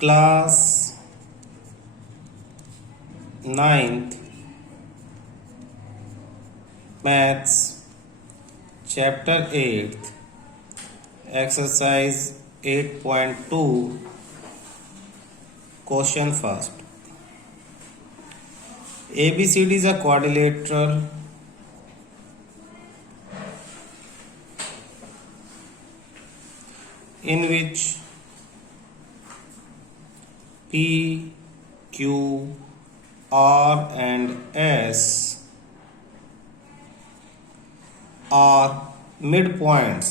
Class 9th maths chapter 8 exercise 8.2 question first. ABCD is a quadrilateral in which P, Q, R and S are midpoints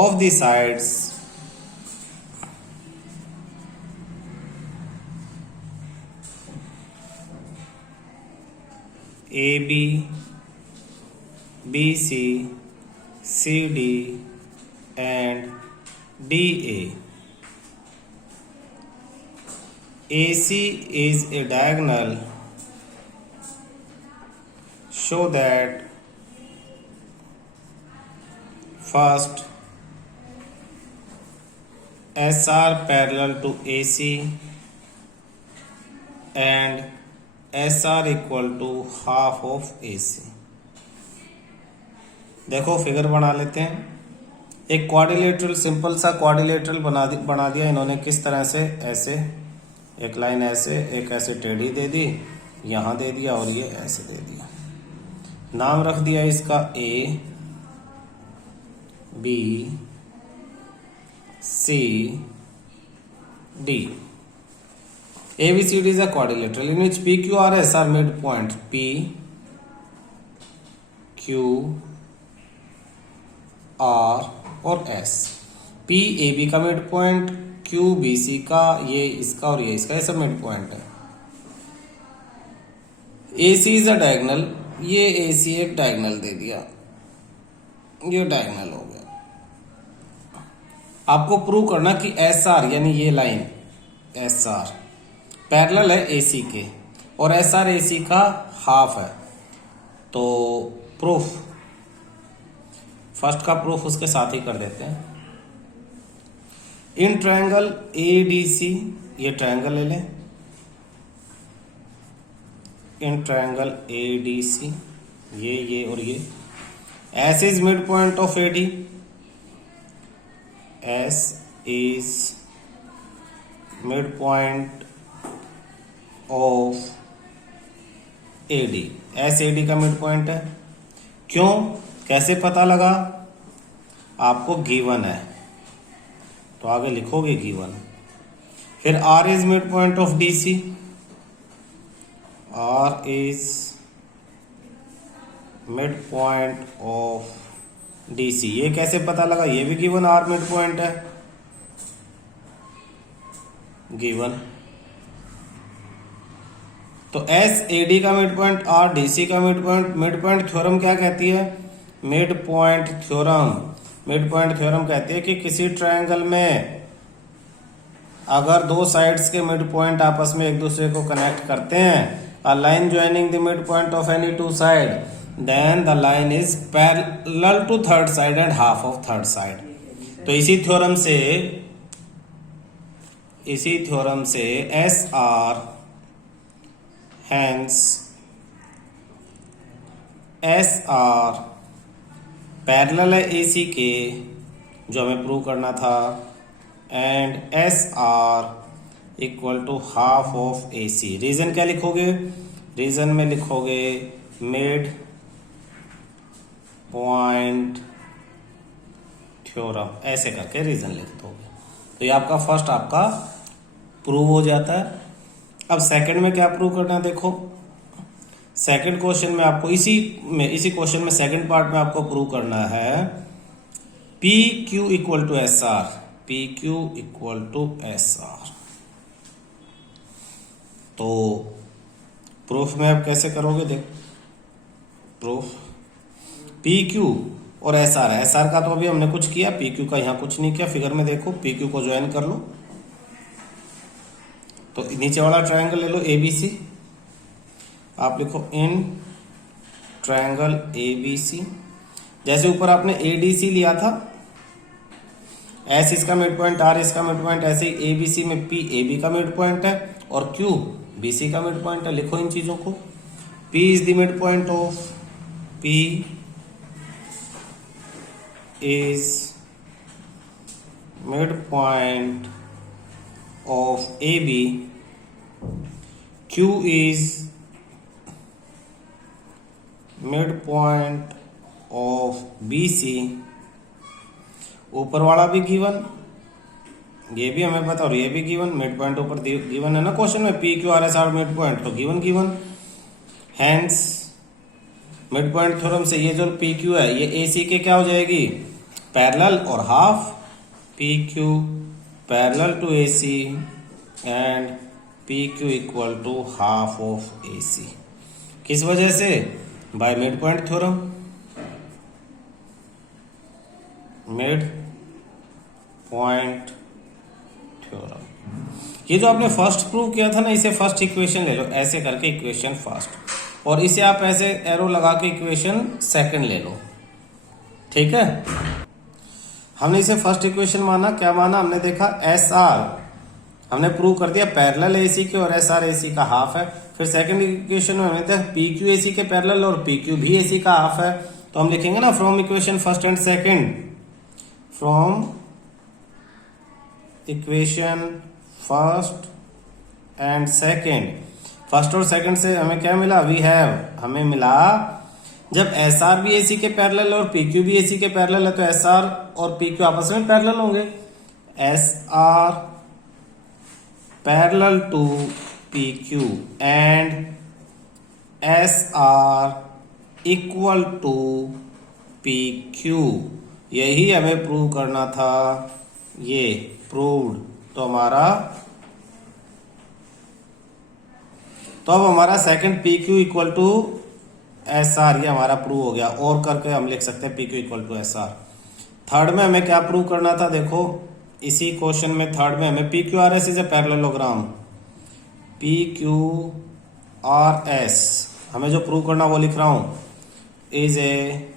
of the sides AB, BC, CD and DA. AC is a diagonal. Show that first SR parallel to AC and SR equal to half of AC। देखो figure बना लेते हैं। एक quadrilateral, simple सा quadrilateral बना दिया इन्होंने। किस तरह से? ऐसे एक लाइन ऐसे, एक ऐसे टेढ़ी दे दी, यहां दे दिया और ये ऐसे दे दिया। नाम रख दिया इसका A, B, C, D। ABCD is a quadrilateral in which P, Q, R, S are midpoint। P, Q, R और S। P AB का मिड पॉइंट, Q BC का, ये इसका और ये इसका, ये सब मिड पॉइंट है। AC इज अ डायगोनल, ये AC एक डायगोनल दे दिया, ये डायगोनल हो गया। आपको प्रूव करना कि SR यानी ये लाइन SR पैरेलल है AC के और SR AC का हाफ है। तो प्रूफ, फर्स्ट का प्रूफ उसके साथ ही कर देते हैं। इन ट्रायंगल ADC, ये ट्रायंगल ले लें। इन ट्रायंगल ADC, ये और ये। S is mid point of AD। S is mid point of AD। S AD का मिड पॉइंट है। क्यों? कैसे पता लगा? आपको गिवन है तो आगे लिखोगे गिवन। फिर R is mid point of DC। R is mid point of DC। ये कैसे पता लगा? ये भी गिवन, R मिड पॉइंट है, गिवन। तो S AD का मिड पॉइंट, R DC का mid point. Mid point theorem क्या कहती है? Mid point theorem, mid point theorem कहती है कि किसी ट्रायंगल में अगर दो साइड्स के मिड पॉइंट आपस में एक दूसरे को कनेक्ट करते हैं, a line joining the mid point of any two side, then the line is parallel to third side and half of third side. तो इसी थ्योरम से SR हैंस SR पैरेलल है AC के, जो हमें प्रूव करना था, and SR equal to half of AC। Reason क्या लिखोगे? रीजन में लिखोगे मिड पॉइंट थ्योरम, ऐसे करके रीजन लिख दोगे। तो ये आपका फर्स्ट आपका प्रूव हो जाता है। अब सेकंड में क्या प्रूव करना है? देखो सेकंड क्वेश्चन में आपको इसी क्वेश्चन में सेकंड पार्ट में आपको प्रूव करना है PQ equal to SR। PQ equal to SR। तो प्रूफ में आप कैसे करोगे? देख प्रूफ PQ और SR है। SR का तो अभी हमने कुछ किया, PQ का यहां कुछ नहीं किया। फिगर में देखो, PQ को ज्वाइन कर लो। तो नीचे वाला ट्रायंगल ले लो ABC। आप लिखो इन ट्रायंगल ABC जैसे ऊपर आपने ADC लिया था, S इसका मिड पॉइंट, R इसका मिड पॉइंट, ऐसे ही ABC में P AB का मिड पॉइंट है और Q BC का मिड पॉइंट है। लिखो इन चीजों को। P is the mid point of P is midpoint of AB, Q is midpoint of BC, ऊपर वाला भी गिवन, ये भी हमें पता और ये भी गिवन, मिड पॉइंट ऊपर गिवन है ना क्वेश्चन में, PQRS आर मिड पॉइंट, तो given. Hence mid point theorem से ये जो PQ है ये AC के क्या हो जाएगी, पैरेलल और half, PQ parallel to AC and PQ equal to half of AC। किस वजह से, by mid point theorem, mid point theorem. ये जो आपने फर्स्ट प्रूव किया था ना, इसे फर्स्ट इक्वेशन ले लो, ऐसे करके इक्वेशन फर्स्ट, और इसे आप ऐसे एरो लगा के इक्वेशन सेकंड ले लो, ठीक है। हमने इसे फर्स्ट इक्वेशन माना, क्या माना, हमने देखा SR हमने प्रूव कर दिया पैरेलल AC के और SR AC का हाफ है। फिर सेकंड इक्वेशन में हमने देखा PQ AC के पैरेलल और PQ भी AC का हाफ है, तो हम लिखेंगे ना from equation first and second, from equation first and second. First और सेकंड से हमें क्या मिला, वी हैव, हमें मिला जब SR भी AC के पैरेलल और PQ भी AC के पैरेलल है तो SR और PQ आपस में पैरेलल होंगे। SR parallel to PQ and SR equal to PQ, यही हमें प्रूव करना था, ये प्रूव्ड। तो अब हमारा second PQ equal to SR ये हमारा प्रूव हो गया, और करके हम लिख सकते हैं PQ equal to SR। Third में हमें क्या प्रूव करना था, देखो इसी क्वेश्चन में थर्ड में हमें PQRS is a parallelogram, PQRS हमें जो प्रूव करना वो लिख रहा हूं, इज ए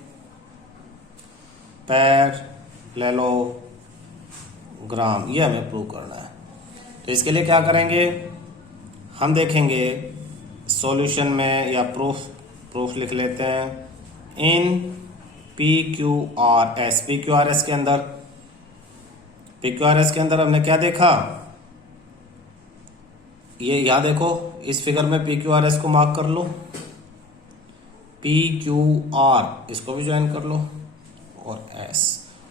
पैरेललोग्राम, ये हमें प्रूव करना है। तो इसके लिए क्या करेंगे, हम देखेंगे सॉल्यूशन में, या प्रूफ लिख लेते हैं, इन PQRS के अंदर हमने क्या देखा, ये यहां देखो इस फिगर में PQRS को मार्क कर लो, PQR इसको भी ज्वाइन कर लो और S,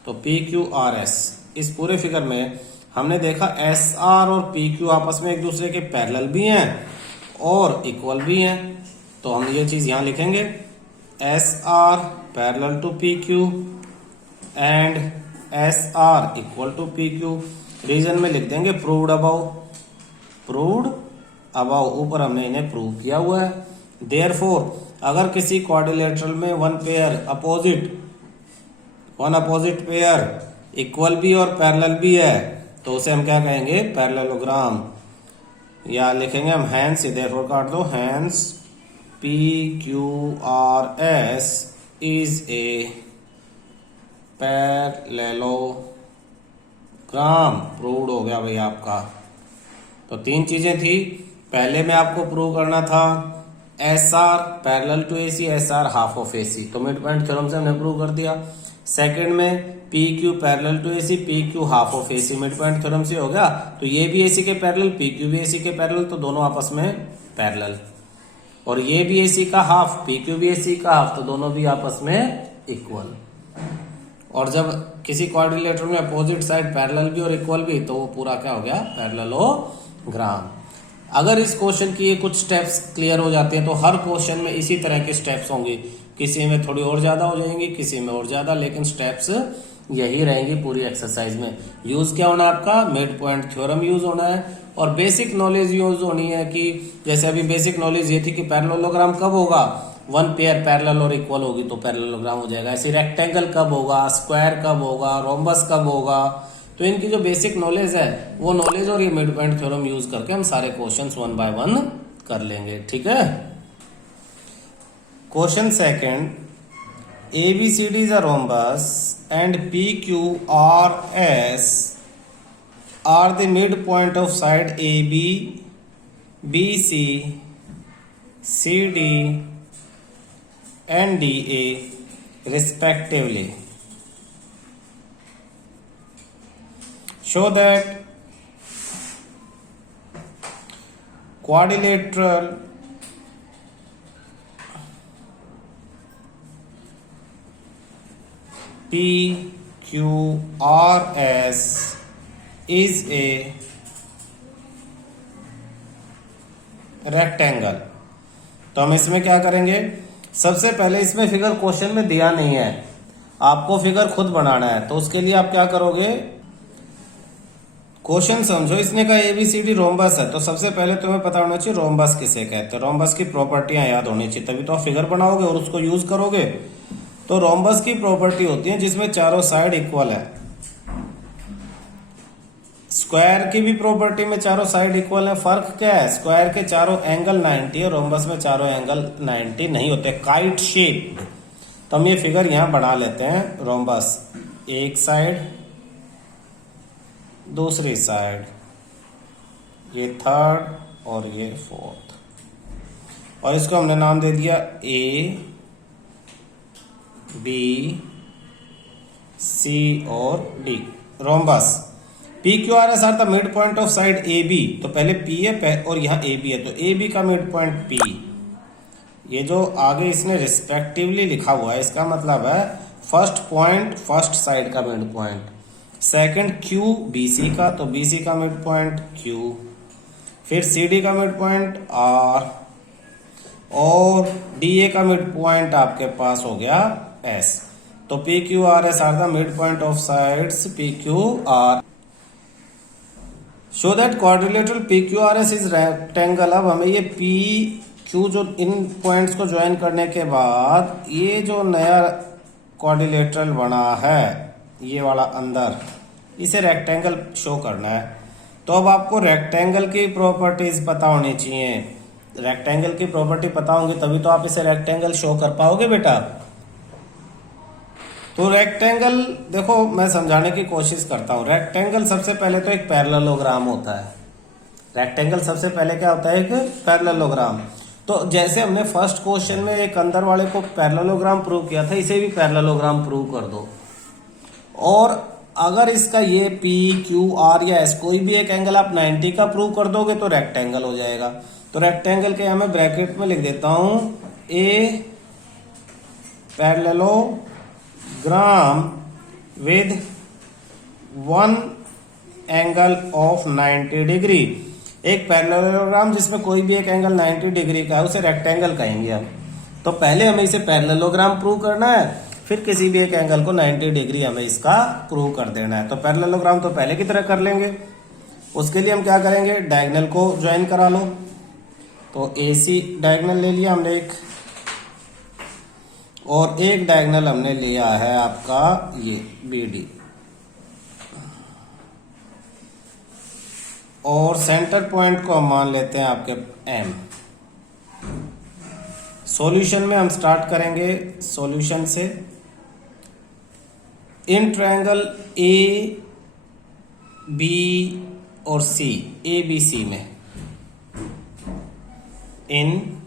तो PQRS इस पूरे फिगर में हमने देखा SR और PQ आपस में एक दूसरे के पैरेलल भी हैं और इक्वल भी हैं, तो हम ये चीज यहां लिखेंगे, SR parallel to PQ and SR equal to PQ। Reason में लिख देंगे प्रूव्ड अबाउ, ऊपर हमने इन्हें प्रूव किया हुआ है। देयरफॉर अगर किसी क्वाड्रिलेटरल में वन अपोजिट पेयर इक्वल भी और पैरेलल भी है तो उसे हम क्या कहेंगे, पैरेललोग्राम, या लिखेंगे हम हैंस, देयरफॉर काट दो, hence PQRS is a parallelogram. Proved हो गया भाई आपका। तो तीन चीजें थी, पहले में आपको प्रूव करना था SR parallel to AC, SR half of AC, तो मिड पॉइंट थ्योरम से हमने प्रूव कर दिया। सेकंड में PQ parallel to AC, PQ half of AC, mid point theorem से हो गया। तो ये भी AC के पैरेलल, PQ भी AC के पैरेलल, तो दोनों आपस में पैरेलल, और ये भी AC का हाफ, PQ भी AC का हाफ, तो दोनों भी आपस में इक्वल। और जब किसी क्वाड्रिलेटरल में अपोजिट साइड पैरेलल भी और इक्वल भी, तो वो पूरा क्या हो गया, पैरेललोग्राम। अगर इस क्वेश्चन की ये कुछ स्टेप्स क्लियर हो जाते हैं तो हर क्वेश्चन में इसी तरह के स्टेप्स होंगे, किसी में थोड़ी और ज्यादा हो जाएंगी, किसी में और ज्यादा, लेकिन स्टेप्स यही रहेंगी पूरी एक्सरसाइज में। यूज क्या होना है आपका, मिड पॉइंट थ्योरम यूज होना है, और बेसिक नॉलेज यूज होनी है कि जैसे अभी बेसिक नॉलेज ये थी कि पैरेललोग्राम कब होगा, वन पेयर पैरेलल और इक्वल होगी तो पैरेललोग्राम हो जाएगा। ऐसे रेक्टेंगल कब होगा, स्क्वायर कब होगा, रोम्बस कब होगा, तो इनकी जो बेसिक नॉलेज है वो नॉलेज और ये मिड पॉइंट थ्योरम यूज करके हम सारे क्वेश्चंस वन बाय वन कर लेंगे, ठीक है। Question second, ABCD is a rhombus and PQRS are the midpoint of side AB, BC, CD and DA respectively. Show that quadrilateral PQRS is a rectangle. तो हम इसमें क्या करेंगे, सबसे पहले इसमें फिगर क्वेश्चन में दिया नहीं है, आपको फिगर खुद बनाना है। तो उसके लिए आप क्या करोगे, क्वेश्चन समझो। इसने कहा एबीसीडी रोम्बस है, तो सबसे पहले तुम्हें पता होना चाहिए रोम्बस किसे कहते हैं, रोम्बस की प्रॉपर्टियां याद होनी चाहिए, तभी तो आप फिगर बनाओगे और उसको यूज करोगे। तो रोम्बस की प्रॉपर्टी होती है जिसमें चारों साइड इक्वल है। स्क्वायर की भी प्रॉपर्टी में चारों साइड इक्वल है। फर्क क्या है, स्क्वायर के चारों एंगल 90 है, रोम्बस में चारों एंगल 90 नहीं होते, काइट शेप। तो हम ये फिगर यहां बना लेते हैं। रोम्बस एक साइड, दूसरी साइड, ये थर्ड और ये फोर्थ, और इसको हमने नाम दे दिया ए, बी, सी और D. Rhombus PQRS are the mid point of side AB। तो पहले P है और यहाँ AB है, तो AB का मिड पॉइंट P। ये जो आगे इसने रिस्पेक्टिवली लिखा हुआ है, इसका मतलब है फर्स्ट पॉइंट फर्स्ट साइड का mid point, second Q BC का, तो BC का मिड पॉइंट Q, फिर CD का मिड पॉइंट R और DA का मिड पॉइंट आपके पास हो गया S। तो PQRS are the mid point of sides PQR। Show that quadrilateral PQRS is rectangle. अब हमें ये PQ जो इन पॉइंट्स को ज्वाइन करने के बाद ये जो नया क्वाड्रिलेटरल बना है, ये वाला अंदर, इसे रेक्टेंगल शो करना है। तो अब आपको रेक्टेंगल की प्रॉपर्टीज पता होनी चाहिए। रेक्टेंगल की प्रॉपर्टी पता होंगी तभी तो आप इसे रेक्टेंगल शो कर पाओगे बेटा। तो रेक्टेंगल देखो, मैं समझाने की कोशिश करता हूं। रेक्टेंगल सबसे पहले तो एक पैरेललोग्राम होता है। रेक्टेंगल सबसे पहले क्या होता है, एक पैरेललोग्राम। तो जैसे हमने फर्स्ट क्वेश्चन में एक अंदर वाले को पैरेललोग्राम प्रूव किया था, इसे भी पैरेललोग्राम प्रूव कर दो। और अगर इसका ये P, Q, R या S कोई भी एक एंगल आप 90 का प्रूव कर दोगे तो रेक्टेंगल हो जाएगा। तो रेक्टेंगल के मैं ब्रैकेट में लिख देता हूं a parallelogram with one angle of 90 degree. एक पैरेललोग्राम जिसमें कोई भी एक एंगल 90 डिग्री का है उसे रेक्टेंगल कहेंगे हम। तो पहले हमें इसे पैरेललोग्राम प्रूव करना है, फिर किसी भी एक एंगल को 90 डिग्री हमें इसका प्रूव कर देना है। तो पैरेललोग्राम तो पहले की तरह कर लेंगे। उसके लिए हम क्या करेंगे, डायगोनल को ज्वाइन करा लो। तो AC डायगोनल ले लिया हमने एक, और एक डायगोनल हमने लिया है आपका ये BD, और सेंटर पॉइंट को हम मान लेते हैं आपके M। सॉल्यूशन में हम स्टार्ट करेंगे सॉल्यूशन से। इन ट्रायंगल AB और C, ABC में, in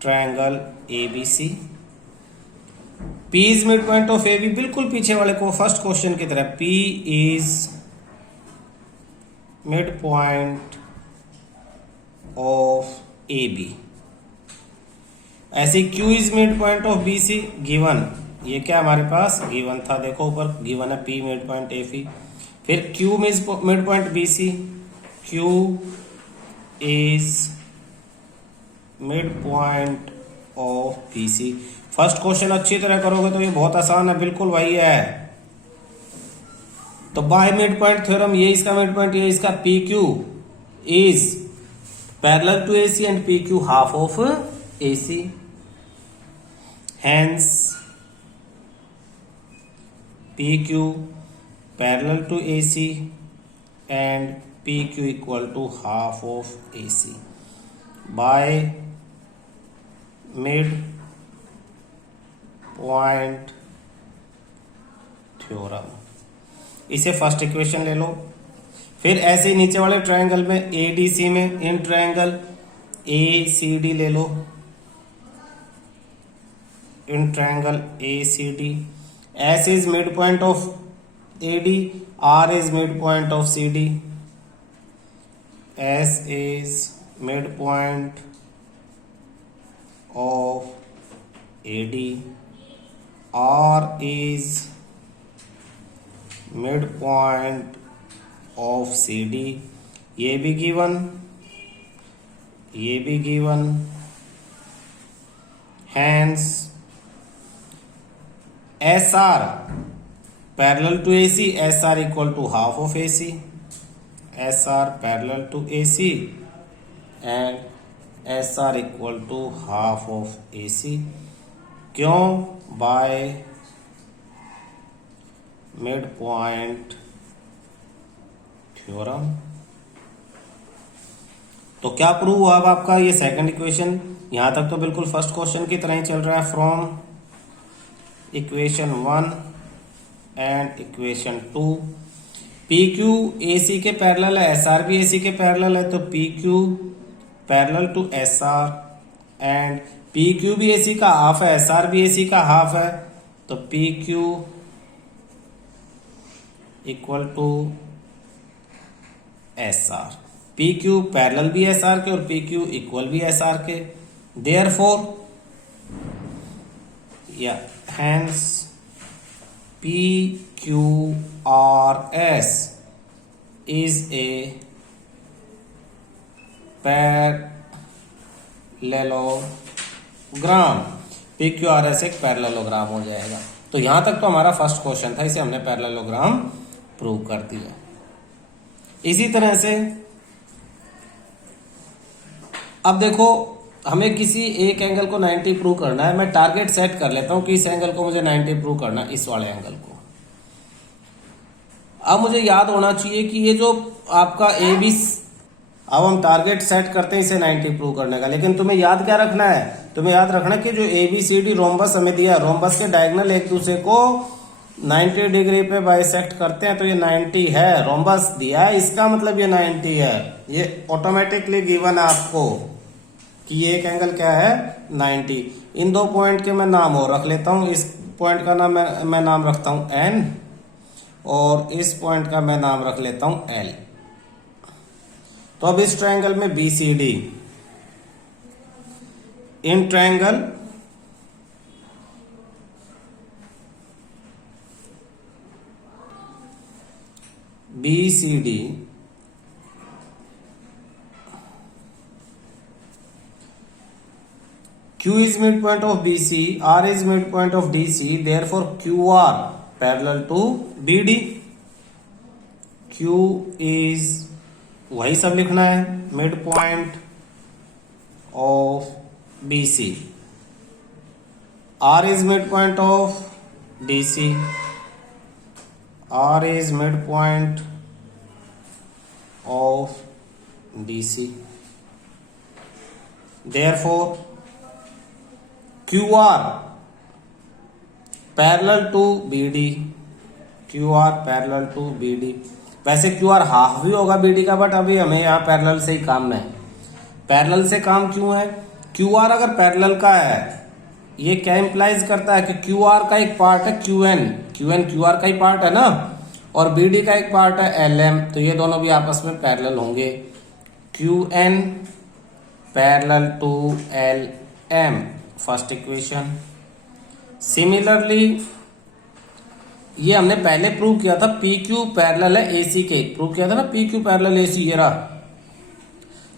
triangle ABC, P is mid point of AB, बिल्कुल पीछे वाले को फर्स्ट क्वेश्चन की तरह, P is mid point of AB। ऐसे Q is mid point of BC, given, ये क्या हमारे पास गिवन था, देखो ऊपर गिवन है P मिड पॉइंट AB। फिर Q mid point BC, Q is mid point of BC। First question अच्छी तरह करोगे तो ये बहुत आसान है, बिल्कुल वही है। तो बाय मिड पॉइंट थ्योरम, ये इसका मिड पॉइंट, ये इसका, PQ is parallel to AC and PQ half of AC। Hence PQ parallel to AC and PQ equal to half of AC by mid point theorem. इसे first equation ले लो। फिर ऐसे ही नीचे वाले ट्रायंगल में ADC में इन ट्रायंगल एसीडी ले लो, in triangle ACD. S is mid point of AD, R is mid point of CD. S is mid point of AD, R is mid point of CD। ये भी given, ये भी given. Hence SR parallel to AC, SR equal to half of AC। SR parallel to AC and SR equal to half of AC। क्यों? By mid point theorem. तो क्या prove हुआ अब आपका ये सेकंड इक्वेशन? यहां तक तो बिल्कुल फर्स्ट क्वेश्चन की तरह ही चल रहा है। From equation 1 and equation 2 PQ AC के पैरेलल है, SR भी AC के पैरेलल है, तो PQ parallel to SR and PQ भी AC का हाफ है, SR भी AC का हाफ है, तो PQ equal to SR। PQ parallel भी SR के और PQ इक्वल भी SR के। देयरफॉर या hence PQRS is a parallelogram. PQRS एक पैरेललोग्राम हो जाएगा। तो यहां तक तो हमारा फर्स्ट क्वेश्चन था, इसे हमने पैरेललोग्राम प्रूव कर दिया। इसी तरह से अब देखो, हमें किसी एक एंगल को 90 प्रूव करना है। मैं टारगेट सेट कर लेता हूं कि इस एंगल को मुझे 90 प्रूव करना है, इस वाले एंगल को। अब मुझे याद होना चाहिए कि ये जो आपका AB, अब हम टारगेट सेट करते हैं इसे 90 प्रूव करने का, लेकिन तुम्हें याद क्या रखना है? तुम्हें याद रखना है कि जो ABCD रोम्बस हमें दिया है, रोम्बस के डायगोनल एक दूसरे को 90 डिग्री पे बाइसेक्ट करते हैं, तो ये 90 है। रोम्बस दिया है, इसका मतलब ये 90 है। ये ऑटोमेटिकली गिवन है आपको कि ये एक एंगल क्या है, 90। इन दो पॉइंट के मैं नाम और रख लेता हूं। इस पॉइंट का नाम मैं नाम रखता हूं N और इस पॉइंट का मैं नाम रख लेता हूं L। तो अब इस ट्रायंगल में BCD, in triangle BCD Q is midpoint of BC, R is midpoint of DC, therefore QR parallel to BD। Q is वही सब लिखना है, midpoint of BC, R is midpoint of DC, R is midpoint of DC, therefore QR parallel to BD, QR parallel to BD। वैसे QR half भी होगा BD का, but अभी हमें यहाँ पैरेलल से ही काम है। पैरेलल से काम क्यों है? QR अगर पैरेलल का है, ये क्या इंप्लाइज करता है कि QR का एक पार्ट है QN QR का ही पार्ट है ना, और BD का एक पार्ट है LM, तो ये दोनों भी आपस में पैरेलल होंगे। QN parallel to LM, first equation. Similarly ये हमने पहले प्रूव किया था, PQ पैरेलल है AC के, प्रूव किया था ना PQ पैरेलल AC, ये रहा।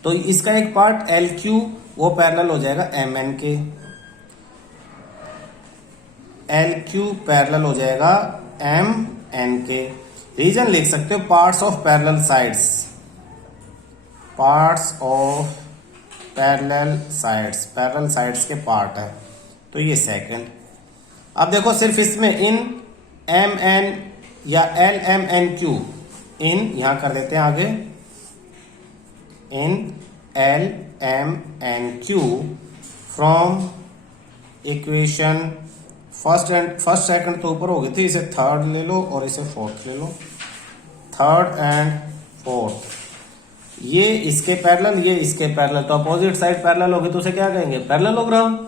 तो इसका एक पार्ट LQ वो पैरेलल हो जाएगा MN के, LQ पैरेलल हो जाएगा MN के। रीजन लिख सकते हो parts of parallel sides, parts of parallel sides के पार्ट है, तो ये सेकंड। अब देखो सिर्फ इसमें इन MN या LMNQ, इन यहां कर देते हैं आगे, इन LMNQ from equation first second तो ऊपर हो गई थी, इसे थर्ड ले लो और इसे फोर्थ ले लो, थर्ड एंड फोर्थ। ये इसके पैरेलल, ये इसके पैरेलल, तो अपोजिट साइड पैरेलल होगी तो उसे क्या कहेंगे, parallelogram.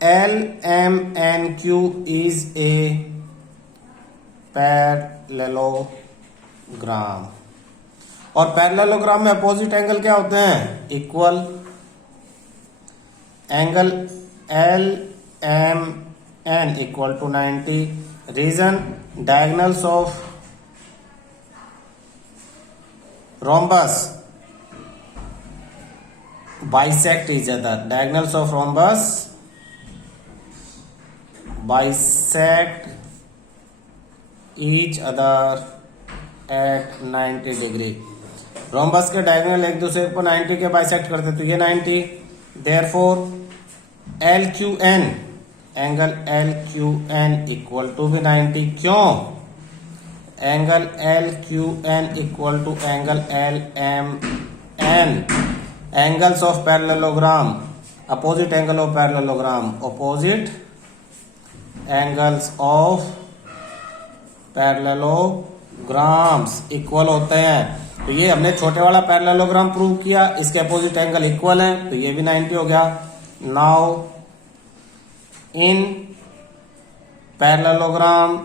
LMNQ is a parallelogram. और पैरेललोग्राम में अपोजिट एंगल क्या होते हैं, equal. Angle LMN equal to 90। Reason, diagonals of rhombus bisect each other. Diagonals of rhombus bisect each other at 90 degree. Rhombus के डायगोनल एक दूसरे को 90 के बाइसेक्ट करते, तो ये 90। Therefore LQN, angle LQN equal to भी 90। क्यों, angle LQN equal to angle LMN। Angles of parallelogram, opposite angle of parallelogram, opposite angles of parallelograms equal होते हैं। तो ये हमने छोटे वाला पैरेललोग्राम प्रूव किया, इसके अपोजिट एंगल इक्वल हैं, तो ये भी 90 हो गया। Now in parallelogram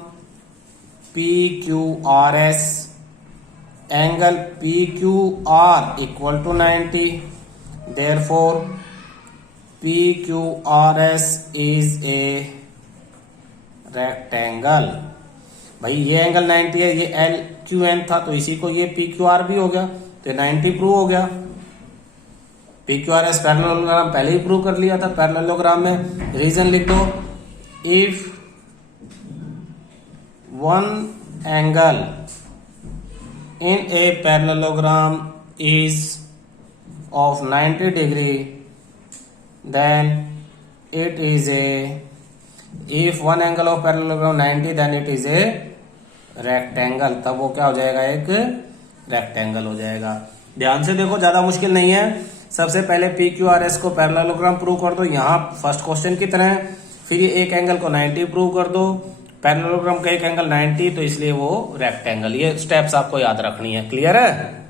PQRS, angle PQR equal to 90। Therefore PQRS is a rectangle. भाई ये एंगल 90 है, ये LQN था, तो इसी को ये PQR भी हो गया, तो 90 प्रूव हो गया। PQRS पैरेललोग्राम पहले ही प्रूव कर लिया था पैरेललोग्राम में। रीजन लिख दो, if one angle in a parallelogram is of 90 degree, then it is a, if one angle of parallelogram 90 then it is a rectangle। तब वो क्या हो जाएगा, एक रेक्टेंगल हो जाएगा। ध्यान से देखो, ज्यादा मुश्किल नहीं है। सबसे पहले PQRS को पैरेललोग्राम प्रूव कर दो, यहाँ फर्स्ट क्वेश्चन की तरह। फिर ये एक एंगल को 90 प्रूव कर दो, पैरेललोग्राम का एक एंगल 90, तो इसलिए वो रेक्टेंगल। ये स्टेप्स आपको याद रखनी है। क्लियर है।